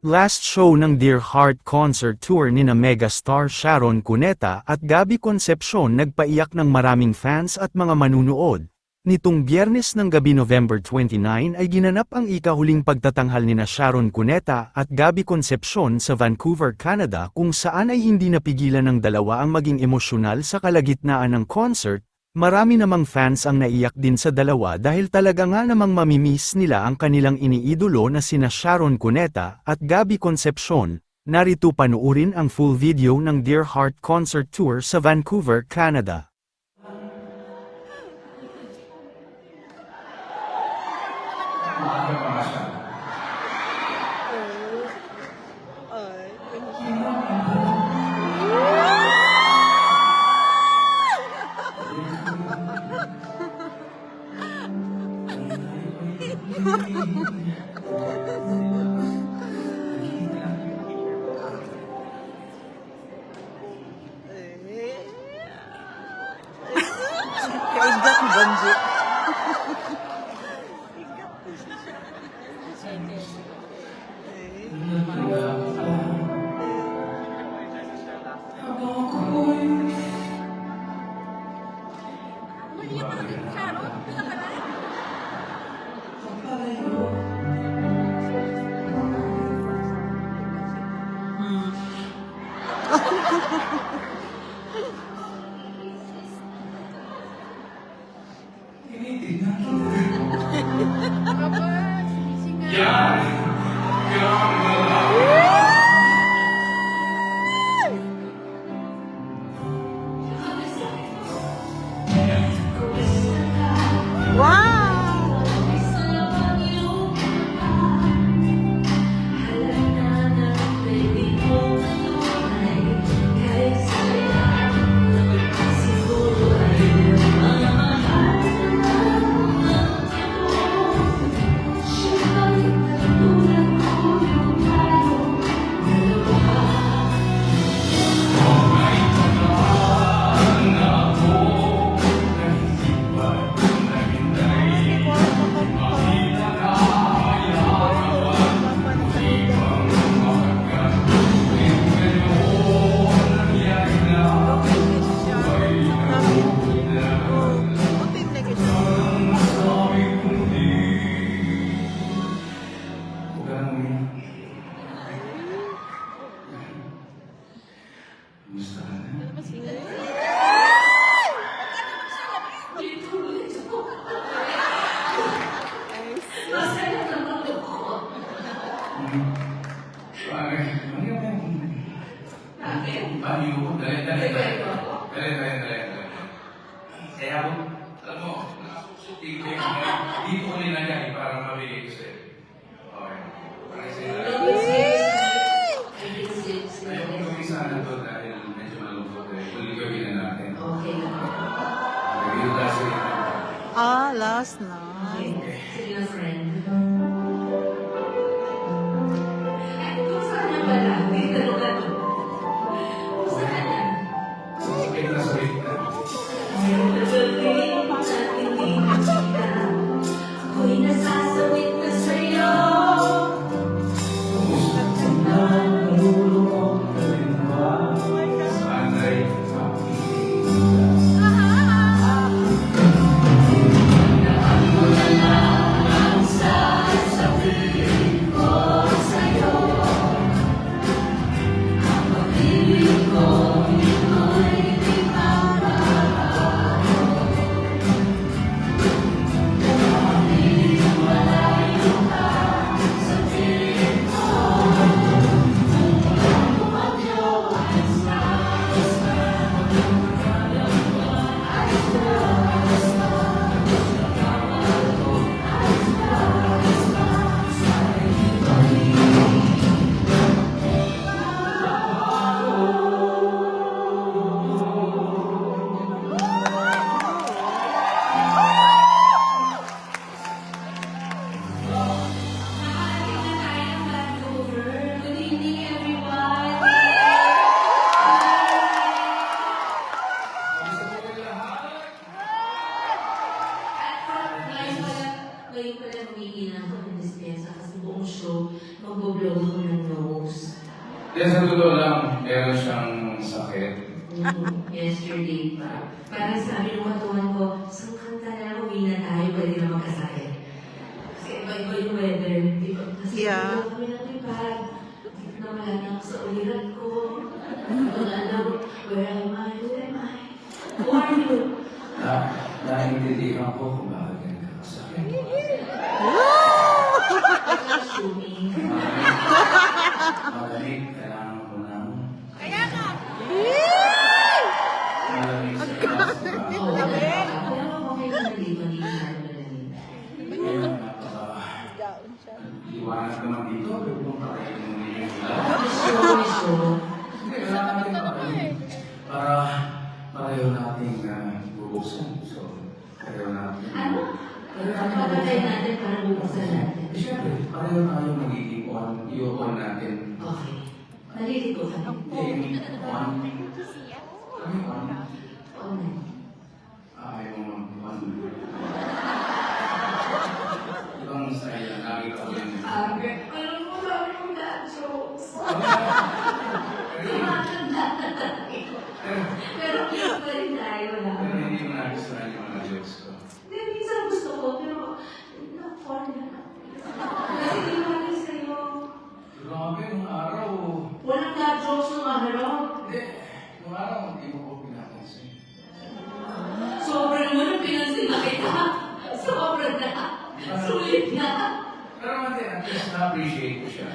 Last show ng Dear Heart Concert Tour nina megastar Sharon Cuneta at Gabby Concepcion nagpaiyak ng maraming fans at mga manunood. Nitong Biyernes ng gabi November 29 ay ginanap ang ikahuling pagtatanghal nina Sharon Cuneta at Gabby Concepcion sa Vancouver, Canada kung saan ay hindi napigilan ng dalawa ang maging emosyonal sa kalagitnaan ng concert. Marami namang fans ang naiyak din sa dalawa dahil talaga nga namang mamimiss nila ang kanilang iniidolo na sina Sharon Cuneta at Gabby Concepcion. Narito panuurin ang full video ng Dear Heart Concert Tour sa Vancouver, Canada. Kaigat ni Banjo. Kaya alam mo, nakasusukti ko yung dito ko nilagay para mabigay ko sa'yo. Okay. Para sa'yo. Ayaw ko gawin sana to dahil medyo malungkot eh. Huli gawin na natin. Okay. Nagiging last week. Last na. Okay. See you, friend. Kung saan na pala? Dito ka to. Kung saan na? Okay na sa week na. Ako'y nasasawit na sa'yo. Kumusta ko na nalulungkot ka rin ba? Sana'y Naan mo na lang ang Yesterday pa. Parang sabi ng katuan ko, so kanta na uwi na tayo, pwede na magkasakit. Kasi iba-iba yung weather. Di ba? Kasi Yeah. kami natipad. Nawala na ako sa ulirat ko. Hindi ko na alam, where am I? Who am I? Who are you? Naiintindihan ko kung bakit ganun ka kasakit. Assuming. Malamig, kailangan ko ng... Malamig sa gas, di ba? Oo, pero okay na dito, hindi na malamig. Ngayon, liwanag naman dito, pero kung patayin mo nila sila. Miso. Hindi, kailangan natin patayin. Para pareho nating bubuksan. So, pareho natin. Ano? Papatay natin para bubuksan natin. Siyempre, pareho tayo magiging on, i-on natin. Okay. Nalilito ka. On. Kami on. Oo na. Ayaw mo mag-on. Ibang style na nakita ko yun. Alam mo, sabi kong dad jokes. Pero kung pa rin tayo lang. Pero hindi mo nagustuhan yung mga jokes ko. Hindi, minsan gusto ko, pero na-fall na. Kasi di ba rin sa'yo? Grabe, nung araw. Walang dad jokes nung araw. Hindi, nung araw, hindi mo ko pinapansin. Sobra naman ang pinansin na kita. Sobra na. Sulit na. Pero mati, at least na-appreciate ko siya.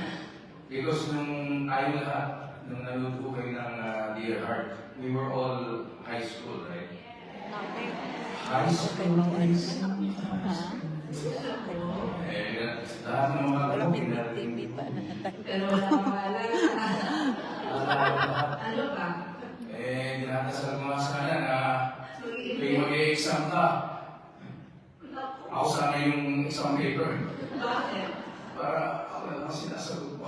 Because nung tayo lahat, nung nanood ko kayo ng Dear Heart, we were all high school, right? High school? Lahat ng mga ko, pinarating Pero wala kang maalala. Ano ba? dinadasal ko nga sana na may mag-e-exam ka. Ako sana yung exam paper. Bakit? Para ako na lang sinasagot ko.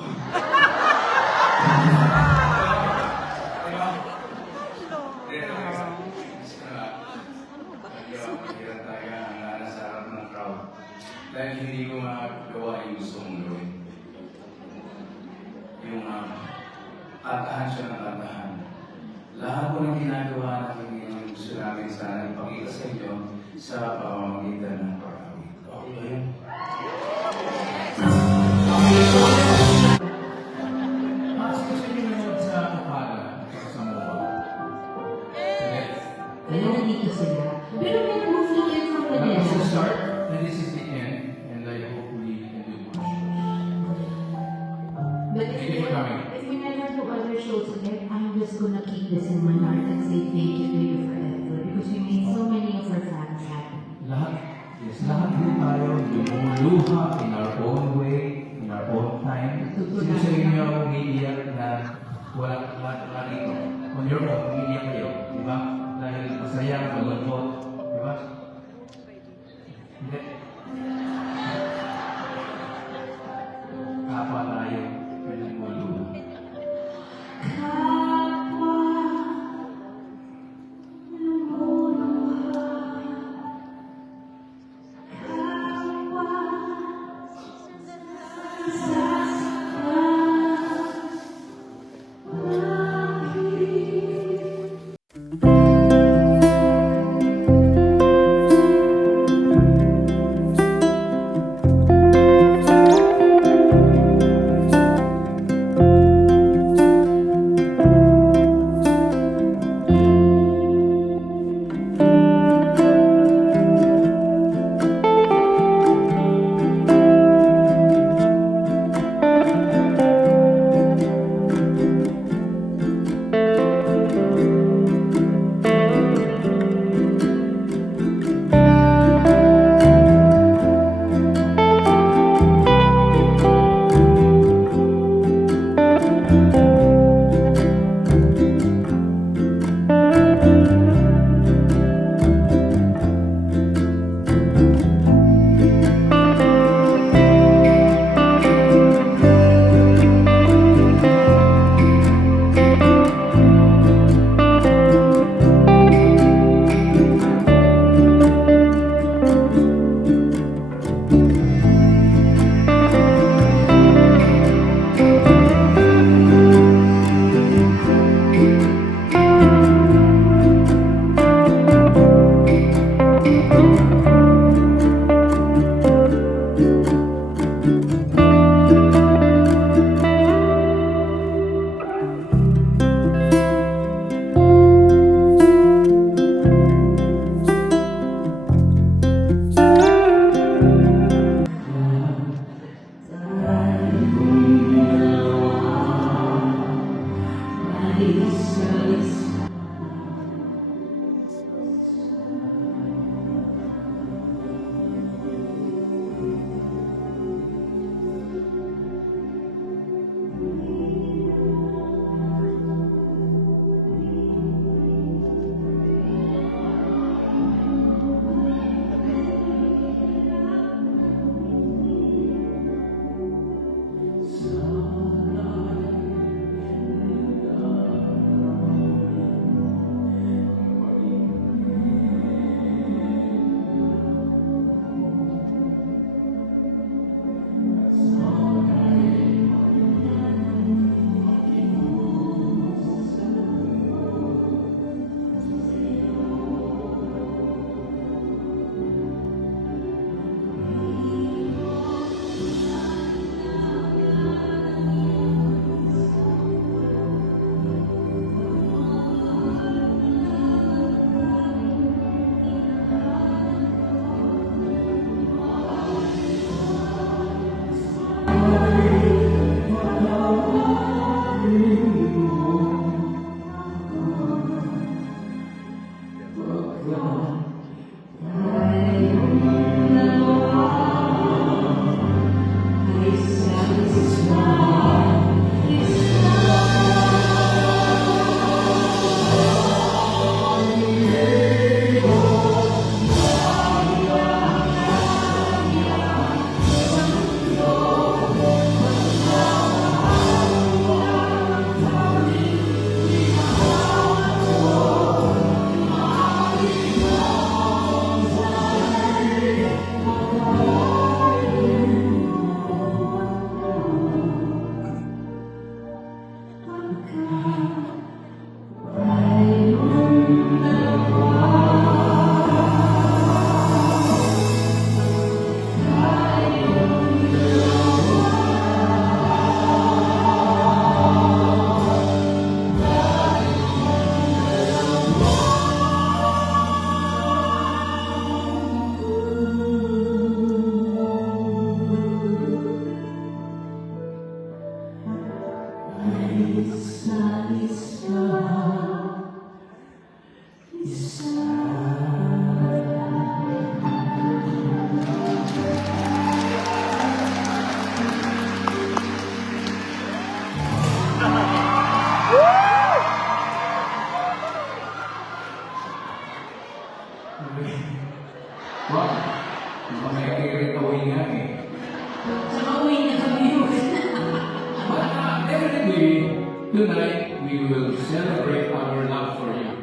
Mahirap tayo ang nasa harap ng crowd. Dahil hindi ko magawa yung gusto kong gawin. Yung katahan siya ng katahan. Lahat po ng ginagawa natin yung gusto namin sana ipakita sa inyo sa pamamagitan ng pag-awit. Okay ba yun? Gusto niyo nanood sa Kapala at sa Mobile? Yes. Wala nandito sila. Pero may move to it from the This is the desk. start, and this is the end, and I hopefully can do more shows. But Thank you for coming. if we never do other shows again, I'm just gonna keep this in my heart and say thank you to you forever because you made so many of our fans happy. Lahat, yes, lahat din tayo lumuluha in our own way, in our own time. Sino sa inyo umiiyak na wala rito? On your own, umiiyak kayo, di ba? Dahil masaya, malungkot, di ba? Hindi. Kapwa tayo, lumuluha. Wow, baka may kikitawin nga eh. Saka uwi na kami yun. But definitely, tonight we will celebrate our love for you.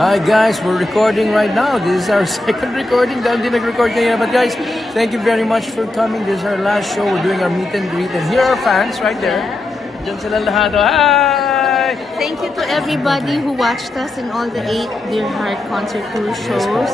Hi guys, we're recording right now. This is our second recording. Dahil hindi nag-record kanina. But guys, thank you very much for coming. This is our last show. We're doing our meet and greet. And here are our fans right there. Diyan sila lahat. Oh, hi! Thank you to everybody who watched us in all the 8 Dear Heart concert tour shows.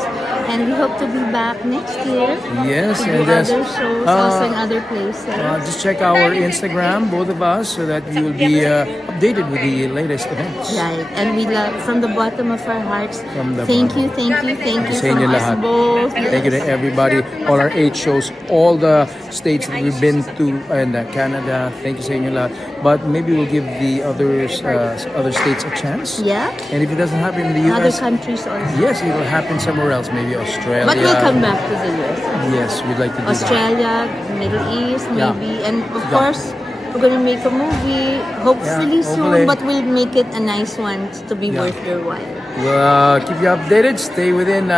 And we hope to be back next year. Yes, to do and just, other shows also in other places. just check our Instagram, both of us, so that you will be updated with the latest events. Right. And we love, from the bottom of our hearts, From the thank bottom. you, thank you, thank you Sa inyo from us lahat. both. Thank you to everybody, all our 8 shows, all the states that we've been to, and Canada. Thank you sa inyo lahat. But maybe we'll give the others, other states a chance. Yeah. And if it doesn't happen in the Other US, countries also. yes, it will happen somewhere else, maybe Australia. But we'll come back to the US. Yes, we'd like to do that. Australia, Middle East, Yeah. maybe. And of Yeah. course, we're gonna make a movie, hopefully Yeah, soon, hopefully. but we'll make it a nice one to be Yeah. worth your while. We'll keep you updated. Stay within.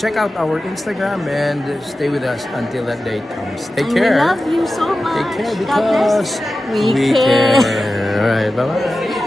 Check out our Instagram and stay with us until that day comes. Take And care. we love you so much. Take care God bless. because We care. All right. Bye bye.